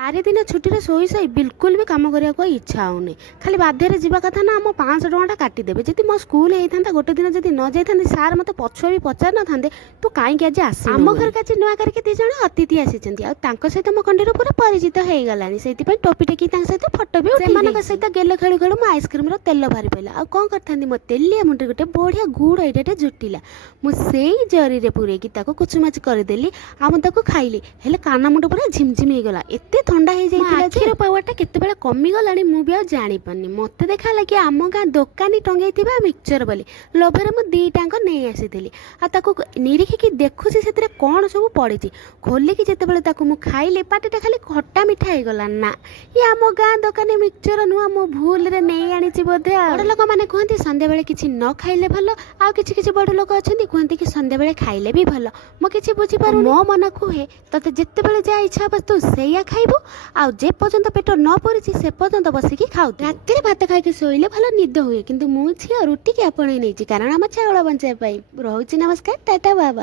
ଚାରିଦିନ ଛୁଟିରେ ଶୋଇ ଶୋଇ ବିଲକୁଲ ବି କାମ କରିବାକୁ ଇଚ୍ଛା ହେଉନି। ଖାଲି ବାଧ୍ୟରେ ଯିବା କଥା ନା, ଆମ 500 ଟଙ୍କାଟା କାଟିଦେବେ। ଯଦି ମୋ ସ୍କୁଲ ହେଇଥାନ୍ତା, ଗୋଟେ ଦିନ ଯଦି ନ ଯାଇଥାନ୍ତି, ସାର୍ ମୋତେ ପଛୁଆ ବି ପଚାରି ନଥାନ୍ତେ ତୁ କାହିଁକି ଆଜି ଆସିନୁ। ଆମ ଘରକୁ ଆଜି ନୂଆ କରିକି 2 ଜଣ ଅତିଥି ଆସିଛନ୍ତି, ଆଉ ତାଙ୍କ ସହିତ ମୋ କଣ୍ଡିରୁ ପୁରା ପରିଚିତ ହେଇଗଲାଣି। ସେଇଥିପାଇଁ ଟୋପି ଟେକି ତାଙ୍କ ସହିତ ଫଟୋ ବି ଉଠେଇ ସେମାନଙ୍କ ସହିତ ଗେଲ ଖେଳୁ ଖେଳୁ ମୋ ଆଇସ୍କ୍ରିମର ତେଲ ବାହାରି ପଡ଼ିଲା। ଆଉ କ'ଣ କରିଥାନ୍ତି, ମୋ ତେଲିଆ ମୁଣ୍ଡରେ ଗୋଟେ ବଢ଼ିଆ ଗୁଡ଼ ଏଇଟା ଜୁଟିଲା। ମୁଁ ସେଇ ଜରିରେ ପୁରେଇକି ତାକୁ କୁଚୁମାଚ କରିଦେଲି, ଆଉ ମୁଁ ତାକୁ ଖାଇଲି। ହେଲେ କାନ ମୁଣ୍ଡ ପୁରା ଝିମଝିମ ହେଇଗଲା। ଏତେ ଥଣ୍ଡା ହେଇଯାଇଥିଲା, ଆଖିର ପାୱାରଟା କେତେବେଳେ କମିଗଲାଣି ମୁଁ ବି ଆଉ ଜାଣିପାରୁନି। ମୋତେ ଦେଖାହେଲା କି ଆମ ଗାଁ ଦୋକାନୀ ଟଙ୍ଗେଇଥିବା ମିକ୍ସଚର ବୋଲି। ଲୋଭରେ ମୁଁ 2ଟାଙ୍କ ନେଇ ଆସିଥିଲି, ଆଉ ତାକୁ ନିରୀଖିକି ଦେଖୁଛି ସେଥିରେ କ'ଣ ସବୁ ପଡ଼ିଛି। ଖୋଲିକି ଯେତେବେଳେ ତାକୁ ମୁଁ ଖାଇଲି, ପାଟିଟା ଖାଲି ଖଟା ମିଠା ହେଇଗଲା। ନା, ଇଏ ଆମ ଗାଁ ଦୋକାନୀ ମିକ୍ସଚର ନୁହଁ, ମୁଁ ଭୁଲରେ ନେଇ ଆଣିଛି ବୋଧେ। ବଡ଼ ଲୋକମାନେ କୁହନ୍ତି ସନ୍ଧ୍ୟାବେଳେ କିଛି ନ ଖାଇଲେ ଭଲ, ଆଉ କିଛି କିଛି ବଡ଼ ଲୋକ ଅଛନ୍ତି କୁହନ୍ତି କି ସନ୍ଧ୍ୟାବେଳେ ଖାଇଲେ ବି ଭଲ। ମୁଁ କିଛି ବୁଝିପାରୁନି। ମୋ ମନ କୁହେ ତତେ ଯେତେବେଳେ ଯାହା ଇଚ୍ଛା ହବ ତୁ ସେଇଆ ଖାଇବୁ, ଆଉ ଯେ ପର୍ଯ୍ୟନ୍ତ ପେଟ ନ ପୁରିଛି ସେ ପର୍ଯ୍ୟନ୍ତ ବସିକି ଖାଉ। ରାତିରେ ଭାତ ଖାଇକି ଶୋଇଲେ ଭଲ ନିଦ ହୁଏ, କିନ୍ତୁ ମୁଁ ଝିଅ ରୁଟିକି ଆପଣେଇ ନେଇଛି, କାରଣ ଆମ ଚାଉଳ ବଞ୍ଚାଇବା ପାଇଁ। ରହୁଛି, ନମସ୍କାର, ଟାଟା, ବାବା।